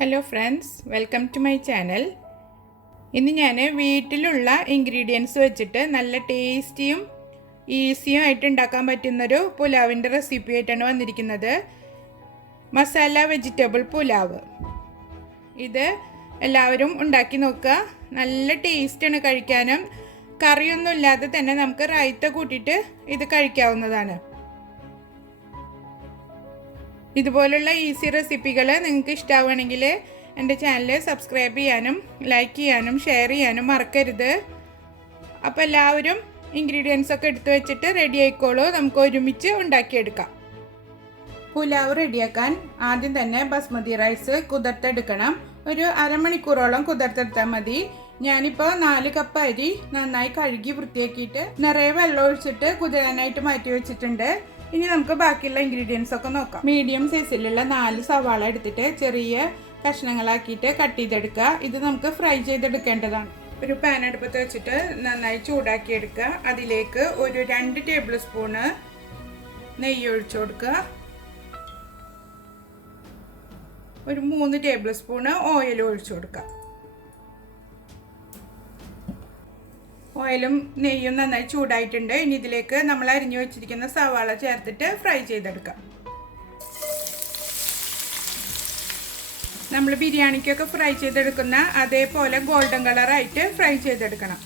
Hello friends, welcome to my channel. ഇന്ന് ഞാൻ വീട്ടിലുള്ള ഇൻഗ്രീഡിയൻസ് വെച്ചിട്ട് നല്ല ടേസ്റ്റിയും ഈസിയും ആയിട്ട് ഉണ്ടാക്കാൻ പറ്റുന്നൊരു പുലാവിൻ്റെ റെസിപ്പി ആയിട്ടാണ് വന്നിരിക്കുന്നത്. മസാല വെജിറ്റബിൾ പുലാവ്. ഇത് എല്ലാവരും ഉണ്ടാക്കി നോക്കുക. നല്ല ടേസ്റ്റാണ് കഴിക്കാനും. കറിയൊന്നും ഇല്ലാതെ തന്നെ നമുക്ക് റൈത്ത കൂട്ടിയിട്ട് ഇത് കഴിക്കാവുന്നതാണ്. ഇതുപോലുള്ള ഈസി റെസിപ്പികൾ നിങ്ങൾക്ക് ഇഷ്ടമാവുകയാണെങ്കിൽ എൻ്റെ ചാനൽ സബ്സ്ക്രൈബ് ചെയ്യാനും ലൈക്ക് ചെയ്യാനും ഷെയർ ചെയ്യാനും മറക്കരുത്. അപ്പോൾ എല്ലാവരും ഇൻഗ്രീഡിയൻസ് ഒക്കെ എടുത്തു വെച്ചിട്ട് റെഡി ആയിക്കോളൂ. നമുക്ക് ഒരുമിച്ച് ഉണ്ടാക്കിയെടുക്കാം. പുലാവ് റെഡിയാക്കാൻ ആദ്യം തന്നെ ബസ്മതി റൈസ് കുതിർത്തെടുക്കണം. ഒരു അരമണിക്കൂറോളം കുതിർത്തെടുത്താൽ മതി. ഞാനിപ്പോൾ 4 കപ്പ് അരി നന്നായി കഴുകി വൃത്തിയാക്കിയിട്ട് നിറയെ വെള്ളം ഒഴിച്ചിട്ട് കുതിരാനായിട്ട് മാറ്റി വെച്ചിട്ടുണ്ട്. ഇനി നമുക്ക് ബാക്കിയുള്ള ഇൻഗ്രീഡിയൻസ് ഒക്കെ നോക്കാം. മീഡിയം സൈസിലുള്ള 4 സവാള എടുത്തിട്ട് ചെറിയ കഷ്ണങ്ങളാക്കിയിട്ട് കട്ട് ചെയ്തെടുക്കുക. ഇത് നമുക്ക് ഫ്രൈ ചെയ്തെടുക്കേണ്ടതാണ്. ഒരു പാൻ അടുപ്പത്ത് വെച്ചിട്ട് നന്നായി ചൂടാക്കി എടുക്കുക. അതിലേക്ക് ഒരു 2 ടേബിൾ സ്പൂണ് നെയ്യ് ഒഴിച്ചു കൊടുക്കുക. ഒരു 3 ടേബിൾ സ്പൂണ് ഓയിൽ ഒഴിച്ചു കൊടുക്കുക. ഓയിലും നെയ്യും നന്നായി ചൂടായിട്ടുണ്ട്. ഇനി ഇതിലേക്ക് നമ്മൾ അരിഞ്ഞു വെച്ചിരിക്കുന്ന സവാള ചേർത്തിട്ട് ഫ്രൈ ചെയ്തെടുക്കാം. നമ്മൾ ബിരിയാണിക്കൊക്കെ ഫ്രൈ ചെയ്തെടുക്കുന്ന അതേപോലെ ഗോൾഡൻ കളറായിട്ട് ഫ്രൈ ചെയ്തെടുക്കണം.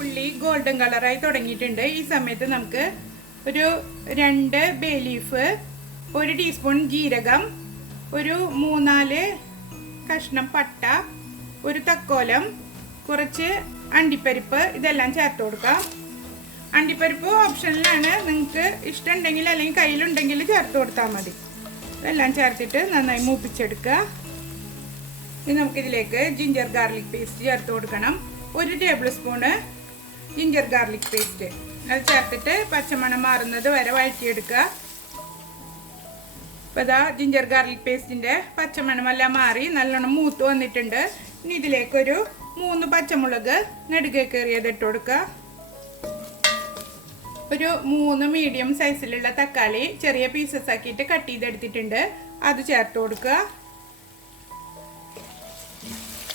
ഉള്ളി ഗോൾഡൻ കളറായി തുടങ്ങിയിട്ടുണ്ട്. ഈ സമയത്ത് നമുക്ക് ഒരു 2 ബേ ലീഫ്, 1 ടീസ്പൂൺ ജീരകം, ഒരു 3-4 കഷ്ണം പട്ട, ഒരു തക്കോലം, കുറച്ച് അണ്ടിപ്പരിപ്പ് ഇതെല്ലാം ചേർത്ത് കൊടുക്കാം. അണ്ടിപ്പരിപ്പ് ഓപ്ഷനിലാണ്. നിങ്ങൾക്ക് ഇഷ്ടമുണ്ടെങ്കിൽ അല്ലെങ്കിൽ കയ്യിലുണ്ടെങ്കിൽ ചേർത്ത് കൊടുത്താൽ മതി. ഇതെല്ലാം ചേർത്തിട്ട് നന്നായി മൂപ്പിച്ചെടുക്കുക. ഇനി നമുക്കിതിലേക്ക് ജിഞ്ചർ ഗാർലിക് പേസ്റ്റ് ചേർത്ത് കൊടുക്കണം. 1 table spoon ginger garlic paste അത് ചേർത്തിട്ട് പച്ചമണം മാറുന്നത് വരെ വഴറ്റിയെടുക്കുക. അപ്പോൾ ഇതാ ജിഞ്ചർ ഗാർലിക് പേസ്റ്റിൻ്റെ പച്ചമണമെല്ലാം മാറി നല്ലോണം മൂത്ത് വന്നിട്ടുണ്ട്. ഇനി ഇതിലേക്കൊരു 3 പച്ചമുളക് നെടുകെ കയറിയത് ഇട്ട് കൊടുക്കുക. ഒരു 3 മീഡിയം സൈസിലുള്ള തക്കാളി ചെറിയ പീസസ് ആക്കിയിട്ട് കട്ട് ചെയ്തെടുത്തിട്ടുണ്ട്. അത് ചേർത്ത് കൊടുക്കുക.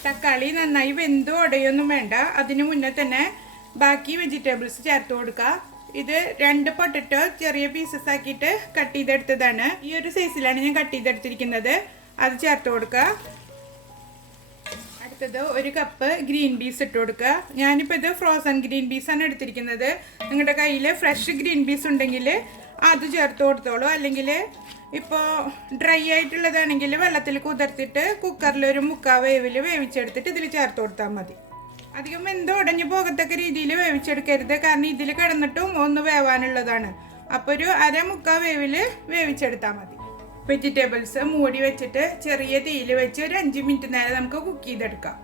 തക്കാളി നന്നായി വെന്ത് ഉടയൊന്നും വേണ്ട. അതിന് മുന്നേ തന്നെ ബാക്കി വെജിറ്റബിൾസ് ചേർത്ത് കൊടുക്കുക. ഇത് 2 പൊട്ടറ്റോ ചെറിയ പീസസ് ആക്കിയിട്ട് കട്ട് ചെയ്തെടുത്തതാണ്. ഈ ഒരു സൈസിലാണ് ഞാൻ കട്ട് ചെയ്തെടുത്തിരിക്കുന്നത്. അത് ചേർത്ത് കൊടുക്കുക. അടുത്തത് 1 കപ്പ് ഗ്രീൻ പീസ് ഇട്ട് കൊടുക്കുക. ഞാനിപ്പോൾ ഇത് ഫ്രോസൺ ഗ്രീൻ പീസാണ് എടുത്തിരിക്കുന്നത്. നിങ്ങളുടെ കയ്യിൽ ഫ്രഷ് ഗ്രീൻ പീസ് ഉണ്ടെങ്കിൽ അത് ചേർത്ത് കൊടുത്തോളൂ. അല്ലെങ്കിൽ ഇപ്പോൾ ഡ്രൈ ആയിട്ടുള്ളതാണെങ്കിൽ വെള്ളത്തിൽ കുതിർത്തിട്ട് കുക്കറിൽ ഒരു 3/4 വേവിൽ വേവിച്ചെടുത്തിട്ട് ഇതിൽ ചേർത്ത് കൊടുത്താൽ മതി. അധികം വെന്ത് ഉടഞ്ഞു പോകത്തക്ക രീതിയിൽ വേവിച്ചെടുക്കരുത്. കാരണം ഇതിൽ കിടന്നിട്ടും ഒന്ന് വേവാനുള്ളതാണ്. അപ്പോൾ ഒരു 1/4 വേവിൽ വേവിച്ചെടുത്താൽ മതി. വെജിറ്റബിൾസ് മൂടി വെച്ചിട്ട് ചെറിയ തീയിൽ വെച്ച് ഒരു 5 മിനിറ്റ് നേരം നമുക്ക് കുക്ക് ചെയ്തെടുക്കാം.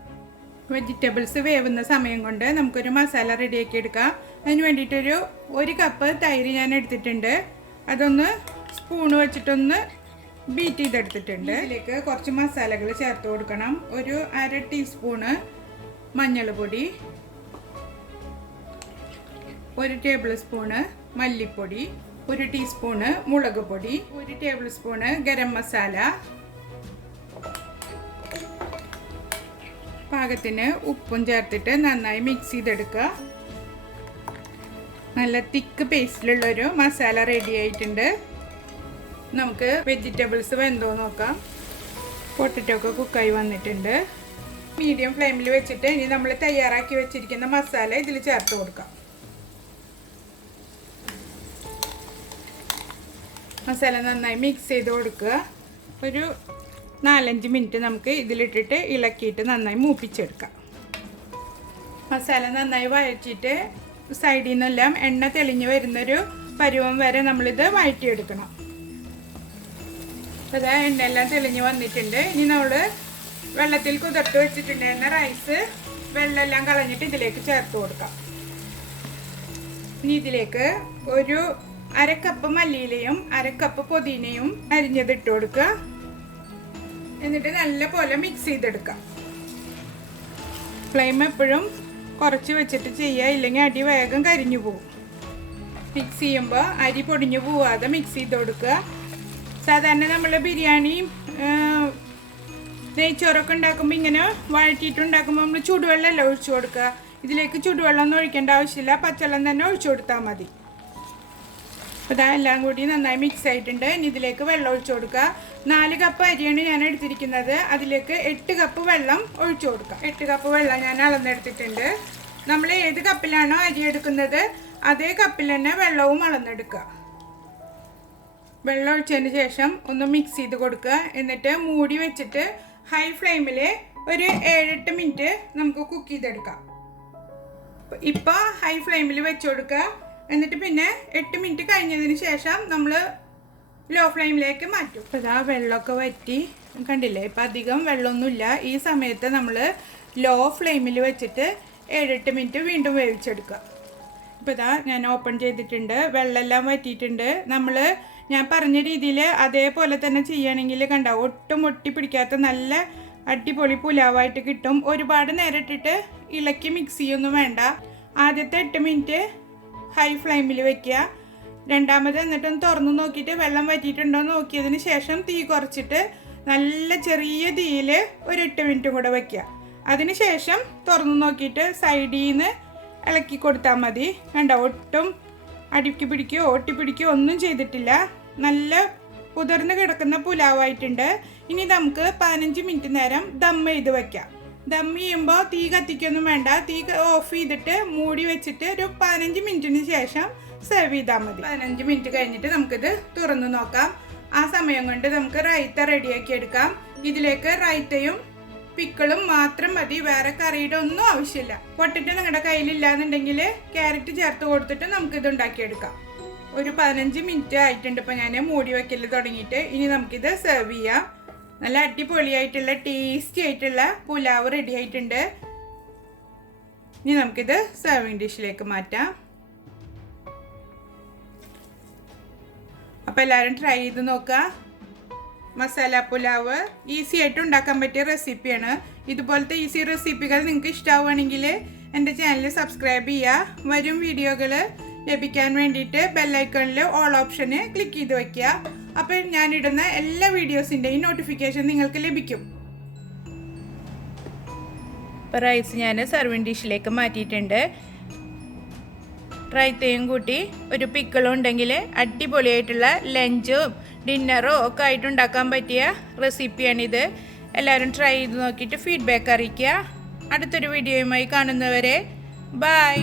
വെജിറ്റബിൾസ് വേവുന്ന സമയം കൊണ്ട് നമുക്കൊരു മസാല റെഡിയാക്കി എടുക്കാം. അതിന് വേണ്ടിയിട്ടൊരു 1 കപ്പ് തൈര് ഞാൻ എടുത്തിട്ടുണ്ട്. അതൊന്ന് സ്പൂണ് വെച്ചിട്ടൊന്ന് ബീറ്റ് ചെയ്തെടുത്തിട്ടുണ്ട്. ഇതിലേക്ക് കുറച്ച് മസാലകൾ ചേർത്ത് കൊടുക്കണം. ഒരു 1/2 ടീസ്പൂണ് മഞ്ഞൾപ്പൊടി, 1 ടേബിൾ സ്പൂണ് മല്ലിപ്പൊടി, 1 ടീസ്പൂണ് മുളക് പൊടി, 1 ടേബിൾ സ്പൂണ് ഗരം മസാല, പാകത്തിന് ഉപ്പും ചേർത്തിട്ട് നന്നായി മിക്സ് ചെയ്തെടുക്കുക. നല്ല തിക്ക് പേസ്റ്റിലുള്ളൊരു മസാല റെഡി ആയിട്ടുണ്ട്. നമുക്ക് വെജിറ്റബിൾസ് വെന്തോ നോക്കാം. പൊട്ടറ്റോ ഒക്കെ കുക്കായി വന്നിട്ടുണ്ട്. മീഡിയം ഫ്ലെയിമിൽ വെച്ചിട്ട് ഇനി നമ്മൾ തയ്യാറാക്കി വെച്ചിരിക്കുന്ന മസാല ഇതിൽ ചേർത്ത് കൊടുക്കാം. മസാല നന്നായി മിക്സ് ചെയ്ത് കൊടുക്കുക. ഒരു 4-5 മിനിറ്റ് നമുക്ക് ഇതിലിട്ടിട്ട് ഇളക്കിയിട്ട് നന്നായി മൂപ്പിച്ചെടുക്കാം. മസാല നന്നായി വഴറ്റിയിട്ട് സൈഡിൽ നിന്നെല്ലാം എണ്ണ തെളിഞ്ഞ് വരുന്നൊരു പരുവം വരെ നമ്മളിത് വഴറ്റിയെടുക്കണം. അപ്പോൾ ഇതാ എണ്ണയെല്ലാം തെളിഞ്ഞ് വന്നിട്ടുണ്ട്. ഇനി നമ്മൾ വെള്ളത്തിൽ കുതിർത്ത് വെച്ചിട്ടുണ്ടായിരുന്ന റൈസ് വെള്ളമെല്ലാം കളഞ്ഞിട്ട് ഇതിലേക്ക് ചേർത്ത് കൊടുക്കാം. ഇനി ഇതിലേക്ക് ഒരു 1/2 കപ്പ് മല്ലിയിലയും 1/2 കപ്പ് പുതിനയും അരിഞ്ഞത് ഇട്ട് കൊടുക്കുക. എന്നിട്ട് നല്ല പോലെ മിക്സ് ചെയ്തെടുക്കാം. ഫ്ലെയിം എപ്പോഴും കുറച്ച് വെച്ചിട്ട് ചെയ്യുക, ഇല്ലെങ്കിൽ അടി വേഗം കരിഞ്ഞു പോകും. മിക്സ് ചെയ്യുമ്പോൾ അരി പൊടിഞ്ഞു പോവാതെ മിക്സ് ചെയ്ത് കൊടുക്കുക. സാധാരണ നമ്മൾ ബിരിയാണി നെയ്ച്ചോറൊക്കെ ഉണ്ടാക്കുമ്പോൾ ഇങ്ങനെ വഴറ്റിയിട്ടുണ്ടാക്കുമ്പോൾ നമ്മൾ ചൂടുവെള്ളമല്ല ഒഴിച്ചു കൊടുക്കുക. ഇതിലേക്ക് ചൂടുവെള്ളം ഒന്നും ഒഴിക്കേണ്ട ആവശ്യമില്ല, പച്ചവെള്ളം തന്നെ ഒഴിച്ചു കൊടുത്താൽ മതി. അപ്പോൾ ഇതാ എല്ലാം കൂടി നന്നായി മിക്സ് ആയിട്ടുണ്ട്. ഇനി ഇതിലേക്ക് വെള്ളം ഒഴിച്ചു കൊടുക്കുക. 4 കപ്പ് അരിയാണ് ഞാൻ എടുത്തിരിക്കുന്നത്. അതിലേക്ക് 8 കപ്പ് വെള്ളം ഒഴിച്ചു കൊടുക്കുക. 8 കപ്പ് വെള്ളം ഞാൻ അളന്നെടുത്തിട്ടുണ്ട്. നമ്മൾ ഏത് കപ്പിലാണോ അരി എടുക്കുന്നത് അതേ കപ്പിൽ തന്നെ വെള്ളവും അളന്നെടുക്കുക. വെള്ളം ഒഴിച്ചതിന് ശേഷം ഒന്ന് മിക്സ് ചെയ്ത് കൊടുക്കുക. എന്നിട്ട് മൂടി വെച്ചിട്ട് ഹൈ ഫ്ലെയിമിൽ ഒരു 7-8 മിനിറ്റ് നമുക്ക് കുക്ക് ചെയ്തെടുക്കാം. ഇപ്പോൾ ഹൈ ഫ്ലെയിമിൽ വെച്ച് കൊടുക്കുക. എന്നിട്ട് പിന്നെ 8 മിനിറ്റ് കഴിഞ്ഞതിന് ശേഷം നമ്മൾ ലോ ഫ്ലെയിമിലേക്ക് മാറ്റും. അപ്പോൾ ഇതാ വെള്ളമൊക്കെ വറ്റി കണ്ടില്ലേ, ഇപ്പം അധികം വെള്ളമൊന്നുമില്ല. ഈ സമയത്ത് നമ്മൾ ലോ ഫ്ലെയിമിൽ വെച്ചിട്ട് 7-8 മിനിറ്റ് വീണ്ടും വേവിച്ചെടുക്കുക. ഇപ്പോൾ ഇതാ ഞാൻ ഓപ്പൺ ചെയ്തിട്ടുണ്ട്. വെള്ളമെല്ലാം വറ്റിയിട്ടുണ്ട്. ഞാൻ പറഞ്ഞ രീതിയിൽ അതേപോലെ തന്നെ ചെയ്യുകയാണെങ്കിൽ കണ്ട ഒട്ടും ഒട്ടി പിടിക്കാത്ത നല്ല അടിപൊളി പുലാവായിട്ട് കിട്ടും. ഒരുപാട് നേരം ഇട്ടിട്ട് ഇളക്കി മിക്സ് ചെയ്യൊന്നും വേണ്ട. ആദ്യത്തെ 8 മിനിറ്റ് ഹൈ ഫ്ലെയിമിൽ വെക്കുക. രണ്ടാമത് എന്നിട്ടൊന്ന് തുറന്ന് നോക്കിയിട്ട് വെള്ളം വറ്റിയിട്ടുണ്ടോ എന്ന് നോക്കിയതിന് ശേഷം തീ കുറച്ചിട്ട് നല്ല ചെറിയ തീയിൽ ഒരു 8 മിനിറ്റും കൂടെ വയ്ക്കുക. അതിന് ശേഷം തുറന്ന് നോക്കിയിട്ട് സൈഡിൽ നിന്ന് ഇളക്കി കൊടുത്താൽ മതി. കണ്ട ഒട്ടും അടുക്കി പിടിക്കുകയോ ഒട്ടി പിടിക്കുകയോ ഒന്നും ചെയ്തിട്ടില്ല. നല്ല കുതിർന്ന് കിടക്കുന്ന പുലാവായിട്ടുണ്ട്. ഇനി നമുക്ക് 15 മിനിറ്റ് നേരം ദം ചെയ്ത് വയ്ക്കാം. ദം ചെയ്യുമ്പോൾ തീ കത്തിക്കൊന്നും വേണ്ട. തീ ഓഫ് ചെയ്തിട്ട് മൂടി വെച്ചിട്ട് ഒരു 15 മിനിറ്റിന് ശേഷം സെർവ് ചെയ്താൽ മതി. 15 മിനിറ്റ് കഴിഞ്ഞിട്ട് നമുക്കിത് തുറന്ന് നോക്കാം. ആ സമയം കൊണ്ട് നമുക്ക് റൈത്ത റെഡിയാക്കി എടുക്കാം. ഇതിലേക്ക് റൈത്തയും പിക്കിളും മാത്രം മതി, വേറെ കറിയുടെ ഒന്നും ആവശ്യമില്ല. പൊട്ടറ്റ് നിങ്ങളുടെ കയ്യിലില്ലാന്നുണ്ടെങ്കിൽ ക്യാരറ്റ് ചേർത്ത് കൊടുത്തിട്ട് നമുക്കിത് ഉണ്ടാക്കിയെടുക്കാം. ഒരു 15 മിനിറ്റ് ആയിട്ടുണ്ട് ഇപ്പോൾ ഞാൻ മൂടി വയ്ക്കൽ തുടങ്ങിയിട്ട്. ഇനി നമുക്കിത് സെർവ് ചെയ്യാം. നല്ല അടിപൊളിയായിട്ടുള്ള ടേസ്റ്റി ആയിട്ടുള്ള പുലാവ് റെഡി ആയിട്ടുണ്ട്. ഇനി നമുക്കിത് സെർവിങ് ഡിഷിലേക്ക് മാറ്റാം. അപ്പോൾ എല്ലാവരും ട്രൈ ചെയ്ത് നോക്കുക. മസാല പുലാവ് ഈസി ആയിട്ട് ഉണ്ടാക്കാൻ പറ്റിയ റെസിപ്പിയാണ്. ഇതുപോലത്തെ ഈസി റെസിപ്പികൾ നിങ്ങൾക്ക് ഇഷ്ടമാവുകയാണെങ്കിൽ എൻ്റെ ചാനൽ സബ്സ്ക്രൈബ് ചെയ്യുക. വരും വീഡിയോകൾ ലഭിക്കാൻ വേണ്ടിയിട്ട് ബെല്ലൈക്കണിൽ ഓൾ ഓപ്ഷന് ക്ലിക്ക് ചെയ്ത് വയ്ക്കുക. അപ്പോൾ ഞാനിടുന്ന എല്ലാ വീഡിയോസിൻ്റെയും നോട്ടിഫിക്കേഷൻ നിങ്ങൾക്ക് ലഭിക്കും. ഇപ്പോൾ റൈസ് ഞാൻ സെർവിങ് ഡിഷിലേക്ക് മാറ്റിയിട്ടുണ്ട്. റൈത്തയും കൂട്ടി ഒരു പിക്കിളും ഉണ്ടെങ്കിൽ അടിപൊളിയായിട്ടുള്ള ലഞ്ചും ഡിന്നറും ഒക്കെ ആയിട്ട് ഉണ്ടാക്കാൻ പറ്റിയ റെസിപ്പിയാണിത്. എല്ലാവരും ട്രൈ ചെയ്ത് നോക്കിയിട്ട് ഫീഡ്ബാക്ക് അറിയിക്കുക. അടുത്തൊരു വീഡിയോയുമായി കാണുന്നവരെ ബൈ.